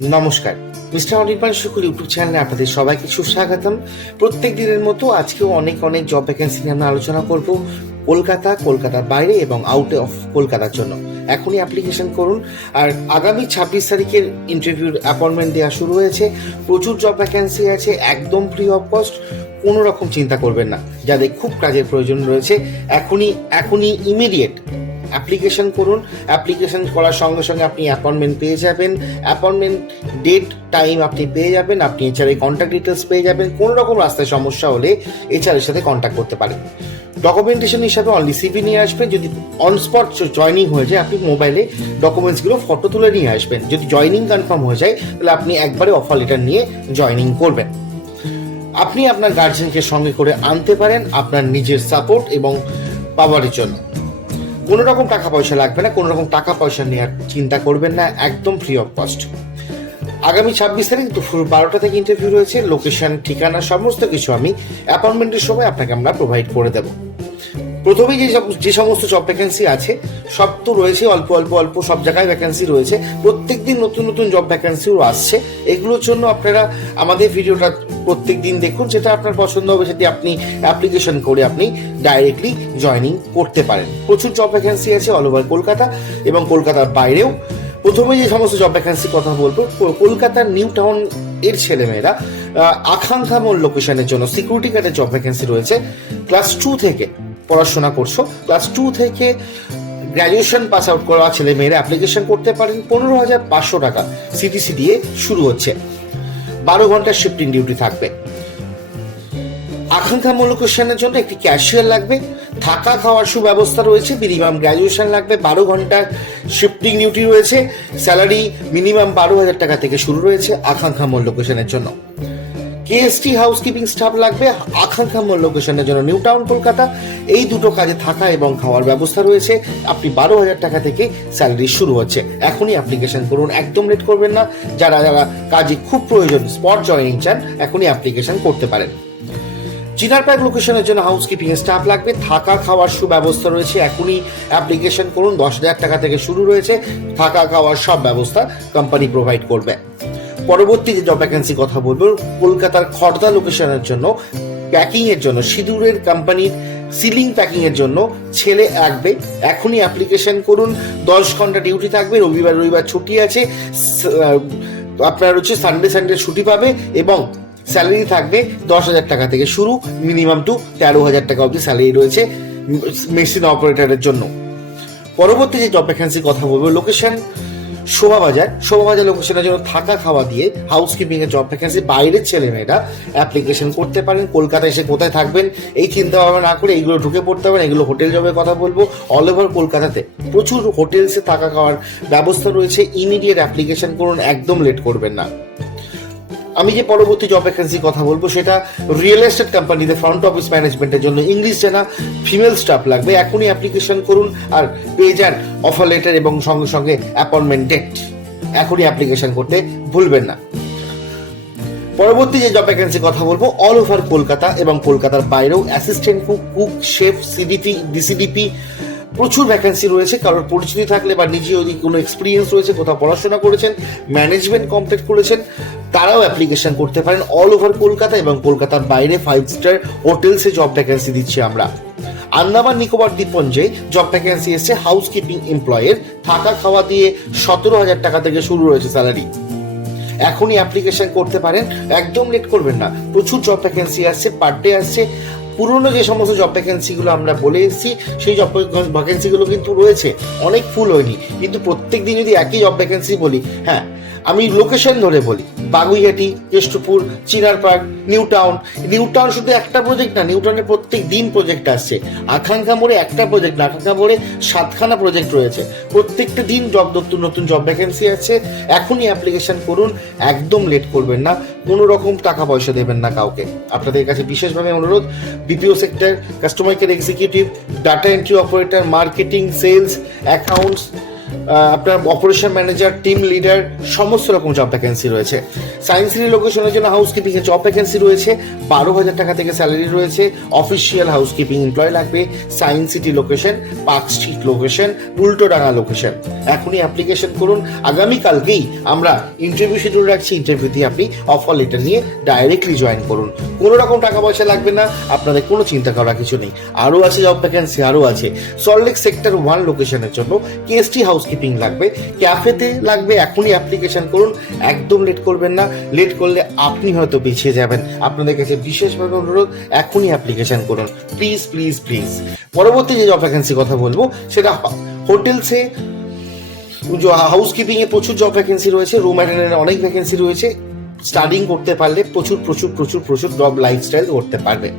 নমস্কার, মিস্টার অনির্বাণ শুকুর ইউটিউব চ্যানেলে আপনাদের সবাইকে সুস্বাগতম। প্রত্যেক দিনের মতো আজকেও অনেক জব ভ্যাকেন্সি নিয়ে আমরা আলোচনা করব কলকাতার বাইরে এবং আউট অফ কলকাতার জন্য। এখনই অ্যাপ্লিকেশন করুন। আর আগামী 26 তারিখের ইন্টারভিউর অ্যাপয়েন্টমেন্ট দেওয়া শুরু হয়েছে। প্রচুর জব ভ্যাকেন্সি আছে, একদম ফ্রি অফ কস্ট। কোনো রকম চিন্তা করবেন না। যাদের খুব কাজের প্রয়োজন রয়েছে এখনই ইমিডিয়েট অ্যাপ্লিকেশন করুন। অ্যাপ্লিকেশন করার সঙ্গে সঙ্গে আপনি অ্যাপয়েন্টমেন্ট পেয়ে যাবেন। অ্যাপয়েন্টমেন্ট ডেট টাইম আপনি পেয়ে যাবেন। আপনি এছাড়া কন্ট্যাক্ট ডিটেলস পেয়ে যাবেন। কোনো রকম রাস্তায় সমস্যা হলে এছাড়ার সাথে কন্ট্যাক্ট করতে পারেন। ডকুমেন্টেশন হিসাবে অনলি সিভি নিয়ে আসবেন। যদি অন স্পট জয়নিং হয়ে যায়, আপনি মোবাইলে ডকুমেন্টসগুলো ফটো তুলে নিয়ে আসবেন। যদি জয়নিং কনফার্ম হয়ে যায়, তাহলে আপনি একবারে অফার লেটার নিয়ে জয়নিং করবেন। আপনি আপনার গার্জিয়ানকে সঙ্গে করে আনতে পারেন আপনার নিজের সাপোর্ট এবং পাওয়ারের জন্য। কোনো রকম টাকা পয়সা লাগবে না, কোনো রকম টাকা পয়সা নেওয়ার চিন্তা করবেন না, একদম ফ্রি অফ কস্ট। আগামী 26 তারিখ দুপুর 12টা থেকে ইন্টারভিউ রয়েছে। লোকেশন, ঠিকানা সমস্ত কিছু আমি অ্যাপয়েন্টমেন্টের সময় আপনাকে আমরা প্রোভাইড করে দেবো। প্রথমেই যে সমস্ত জব ভ্যাকেন্সি আছে সব তো রয়েছে, অল্প সব জায়গায় ভ্যাকেন্সি রয়েছে। প্রত্যেক দিন নতুন জব ভ্যাকেন্সিও আসছে। এগুলোর জন্য আপনারা আমাদের ভিডিওটা প্রত্যেক দিন দেখুন। যেটা আপনার পছন্দ হবে সেটি আপনি অ্যাপ্লিকেশন করে আপনি ডাইরেক্টলি জয়নিং করতে পারেন। প্রচুর জব ভ্যাকেন্সি আছে অল ওভার কলকাতা এবং কলকাতার বাইরেও। প্রথমে যে সমস্ত জব ভ্যাকেন্সি কথা বলবো, কলকাতার নিউ টাউন এর ছেলেমেয়েরা আকাঙ্ক্ষা মোড় লোকেশনের জন্য সিকিউরিটি গার্ডের জব ভ্যাকেন্সি রয়েছে। ক্লাস 2 থেকে পড়াশোনা করছো, ক্লাস 2 থেকে গ্র্যাজুয়েশন পাস আউট করা ছেলে মেয়েরা অ্যাপ্লিকেশন করতে পারেন। 15,500 টাকা সিটিসি দিয়ে শুরু হচ্ছে। 12 ঘন্টার শিফটিং ডিউটি থাকবে। আকাঙ্ক্ষা মোড় লোকেশনের জন্য একটি ক্যাশিয়ার লাগবে। থাকা খাওয়ার সুব্যবস্থা রয়েছে। মিনিমাম গ্র্যাজুয়েশন লাগবে। 12 ঘন্টার শিফটিং ডিউটি রয়েছে। স্যালারি মিনিমাম 12,000 টাকা থেকে শুরু রয়েছে আকাঙ্ক্ষা মোড় লোকেশনের জন্য। কেএসটি হাউসকিপিং স্টাফ লাগবে আকাঙ্ক্ষা মোড় লোকেশনের জন্য, নিউ টাউন কলকাতা। এই দুটো কাজে থাকা এবং খাওয়ার ব্যবস্থা রয়েছে। আপনি 12,000 টাকা থেকে স্যালারি শুরু হচ্ছে। এখনই অ্যাপ্লিকেশন করুন, একদম লেট করবেন না। যারা কাজে খুব প্রয়োজন, স্পট জয়নিং চান, এখনই অ্যাপ্লিকেশন করতে পারেন। চিনারপ্যাক লোকেশনের জন্য হাউসকিপিং স্টাফ লাগবে। থাকা খাওয়ার সুব্যবস্থা রয়েছে। এখনই অ্যাপ্লিকেশন করুন। 10,000 টাকা থেকে শুরু রয়েছে। থাকা খাওয়ার সব ব্যবস্থা কোম্পানি প্রোভাইড করবে। পরবর্তী যে জব ভ্যাকেন্সি কথা বলবো, কলকাতার খড়দা লোকেশনের জন্য প্যাকিং এর জন্য সিঁদুরের কোম্পানির সিলিং প্যাকিং এর জন্য ছেলে লাগবে। এখনই অ্যাপ্লিকেশন করুন। 10 ঘন্টা ডিউটি থাকবে। রবিবার ছুটি আছে। আপনার সানডে ছুটি পাবে এবং স্যালারি থাকবে 10,000 টাকা থেকে শুরু। মিনিমাম টু 13,000 টাকা অবধি স্যালারি রয়েছে মেশিন অপারেটরের জন্য। পরবর্তী যে জব ভ্যাকেন্সি কথা বলবো, লোকেশন শোভাবাজার লোকেশনের জন্য থাকা খাওয়া দিয়ে হাউসকিপিং এর জব ভ্যাকেন্সি। বাইরের ছেলে মেয়েরা অ্যাপ্লিকেশন করতে পারেন। কলকাতায় এসে কোথায় থাকবেন এই চিন্তা ভাবনা না করে এইগুলো ঢুকে পড়তে পারেন। এগুলো হোটেল জবের কথা বলবো। অল ওভার কলকাতাতে প্রচুর হোটেলসে থাকা খাওয়ার ব্যবস্থা রয়েছে। ইমিডিয়েট অ্যাপ্লিকেশন করুন, একদম লেট করবেন না। আমি যে পরবর্তী জব ভ্যাকেন্সি কথা বলবো সেটা রিয়েল এস্টেট কোম্পানিতে ফ্রন্ট অফিস ম্যানেজমেন্টের জন্য ইংলিশ জানা ফিমেল স্টাফ লাগবে। এখনই অ্যাপ্লিকেশন করুন আর পেয়ে যান অফার লেটার এবং সঙ্গে সঙ্গে অ্যাপয়েন্টমেন্ট ডেট। এখনই অ্যাপ্লিকেশন করতে ভুলবেন না। পরবর্তী যে জব ভ্যাকেন্সি কথা বলবো, অল ওভার কলকাতা এবং কলকাতার বাইরেও অ্যাসিস্ট্যান্ট কুক, শেফ, সিডিপি, ডিসিডিপি প্রচুর ভ্যাকেন্সি রয়েছে। কারোর পরিচিতি থাকলে বা নিজে যদি কোনো এক্সপিরিয়েন্স রয়েছে, কোথাও পড়াশোনা করেছেন, ম্যানেজমেন্ট কমপ্লিট করেছেন, তারাও অ্যাপ্লিকেশন করতে পারেন। অল ওভার কলকাতা এবং কলকাতার বাইরে 5 স্টার হোটেলসে জব ভ্যাকেন্সি দিচ্ছি আমরা। আন্দামান নিকোবর দ্বীপপুঞ্জে জব ভ্যাকেন্সি এসছে হাউসকিপিং এমপ্লয়ের। থাকা খাওয়া দিয়ে 17,000 টাকা থেকে শুরু রয়েছে স্যালারি। এখনই অ্যাপ্লিকেশন করতে পারেন, একদম লেট করবেন না। প্রচুর জব ভ্যাকেন্সি আসছে, পার ডে আসছে। পুরনো যে সমস্ত জব ভ্যাকেন্সিগুলো আমরা বলে এসেছি সেই জব ভ্যাকেন্সিগুলো কিন্তু রয়েছে, অনেক ফুল হয়নি। কিন্তু প্রত্যেক দিন যদি একই জব ভ্যাকেন্সি বলি, হ্যাঁ আমি লোকেশন ধরে বলি, বাগুইহাটি, কেষ্টপুর, চিনারপার্ক, নিউ টাউন শুধু একটা প্রজেক্ট না, নিউ টাউনের প্রত্যেক দিন প্রজেক্ট আসছে। আকাঙ্ক্ষা মোড়ে একটা প্রজেক্ট না, আকাঙ্ক্ষা মোড়ে 7খানা প্রজেক্ট রয়েছে। প্রত্যেকটা দিন নতুন জব ভ্যাকেন্সি আছে। এখনই অ্যাপ্লিকেশন করুন, একদম লেট করবেন না। কোনো রকম টাকা পয়সা দেবেন না কাউকে। আপনাদের কাছে বিশেষভাবে অনুরোধ, BPO sector, customer care executive, data entry operator, marketing, sales, accounts, আপনার অপারেশন ম্যানেজার, টিম লিডার, সমস্ত রকম জব ভ্যাকেন্সি রয়েছে। সায়েন্স সিটি লোকেশনের জন্য হাউসকিপিং এর জব ভ্যাকেন্সি রয়েছে, 12,000 টাকা থেকে স্যালারি রয়েছে। অফিসিয়াল হাউসকিপিং এমপ্লয় লাগবে, science city location, park street location, Ultadanga location. এখনই অ্যাপ্লিকেশন করুন, আগামীকালকেই আমরা ইন্টারভিউ শিডিউল রাখছি। ইন্টারভিউ দিয়ে আপনি অফার লেটার নিয়ে ডাইরেক্টলি জয়েন করুন, কোনো রকম টাকা পয়সা লাগবে না, আপনাদের কোনো চিন্তা করার কিছু নেই। আরও আছে জব ভ্যাকেন্সি, আরও আছে। সল্টলেক সেক্টর 1 লোকেশনের জন্য কেএসটি হাউসকিপিং লাগবে, ক্যাফেতে লাগবে। এখনই অ্যাপ্লিকেশন করুন, একদম লেট করবেন না। লেট করলে আপনি হয়তো পিছিয়ে যাবেন। আপনাদের কাছে বিশেষভাবে অনুরোধ, এখনই অ্যাপ্লিকেশন করুন, প্লিজ প্লিজ প্লিজ। পরবর্তী যে জব ভ্যাকেন্সি কথা বলবো সেটা হোটেলসে হাউসকিপিং এ প্রচুর জব ভ্যাকেন্সি রয়েছে, রুম অ্যাটেন্ডেন্টের অনেক ভ্যাকেন্সি রয়েছে। স্টাডিং করতে পারলে প্রচুর প্রচুর প্রচুর প্রচুর জব লাইফস্টাইল করতে পারবে।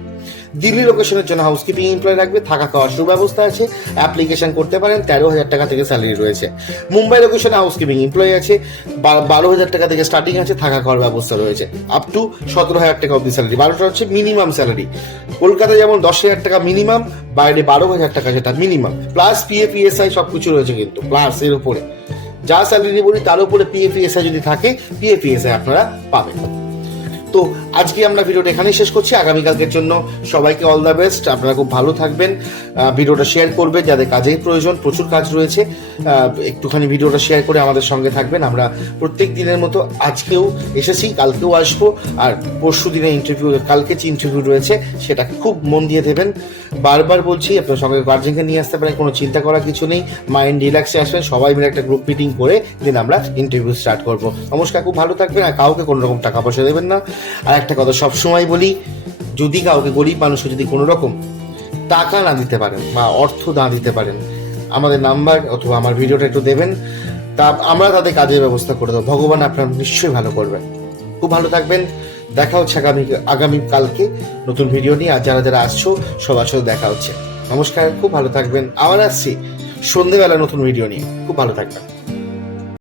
দিল্লি লোকেশনের জন্য হাউসকিপিং এমপ্লয় লাগবে, থাকা খাওয়ার সুব্যবস্থা আছে, অ্যাপ্লিকেশন করতে পারেন। 13,000 টাকা থেকে স্যালারি রয়েছে। মুম্বাই লোকেশনে হাউসকিপিং এমপ্লয় আছে, 12,000 টাকা থেকে স্টার্টিং আছে, থাকা খাওয়ার ব্যবস্থা রয়েছে। আপ টু 17,000 টাকা অব্দি স্যালারি, 12টা হচ্ছে মিনিমাম স্যালারি। কলকাতায় যেমন 10,000 টাকা মিনিমাম, বাইরে 12,000 টাকা যেটা মিনিমাম, প্লাস পিএফ ইএসআই সব কিছু রয়েছে কিন্তু, প্লাস এর উপরে যা স্যালারি বলি তার উপরে পিএফ ইএসআই যদি থাকে, পিএফ ইএসআই আপনারা পাবেন। তো আজকে আমরা ভিডিওটা এখানেই শেষ করছি। আগামীকালকের জন্য সবাইকে অল দ্য বেস্ট। আপনারা খুব ভালো থাকবেন। ভিডিওটা শেয়ার করবেন যাদের কাজের প্রয়োজন, প্রচুর কাজ রয়েছে। একটুখানি ভিডিওটা শেয়ার করে আমাদের সঙ্গে থাকবেন। আমরা প্রত্যেক দিনের মতো আজকেও এসেছি, কালকেও আসবো। আর পরশু দিনে ইন্টারভিউ, কালকে যে ইন্টারভিউ রয়েছে সেটা খুব মন দিয়ে দেবেন। বারবার বলছি, আপনার সঙ্গে গার্জেনকে নিয়ে আসতে পারেন, কোনো চিন্তা করার কিছু নেই। মাইন্ড রিল্যাক্সে আসবেন, সবাই মিলে একটা গ্রুপ মিটিং করে দিন আমরা ইন্টারভিউ স্টার্ট করবো। নমস্কার, খুব ভালো থাকবেন। আর কাউকে কোনো রকম টাকা পয়সা দেবেন না। আর একটা কথা সবসময় বলি, যদি কাউকে, গরিব মানুষকে যদি কোনো রকম টাকা না দিতে পারেন বা অর্থ না দিতে পারেন, আমাদের নাম্বার অথবা আমার ভিডিওটা একটু দেবেন, তা আমরা তাদের কাজের ব্যবস্থা করে দেবো। ভগবান আপনার নিশ্চয়ই ভালো করবেন। খুব ভালো থাকবেন। দেখা হচ্ছে আগামী কালকে নতুন ভিডিও নিয়ে। আর যারা যারা আসছো সবার সাথে দেখা হচ্ছে। নমস্কার, খুব ভালো থাকবেন। আবার আসছি সন্ধ্যেবেলা নতুন ভিডিও নিয়ে। খুব ভালো থাকবেন।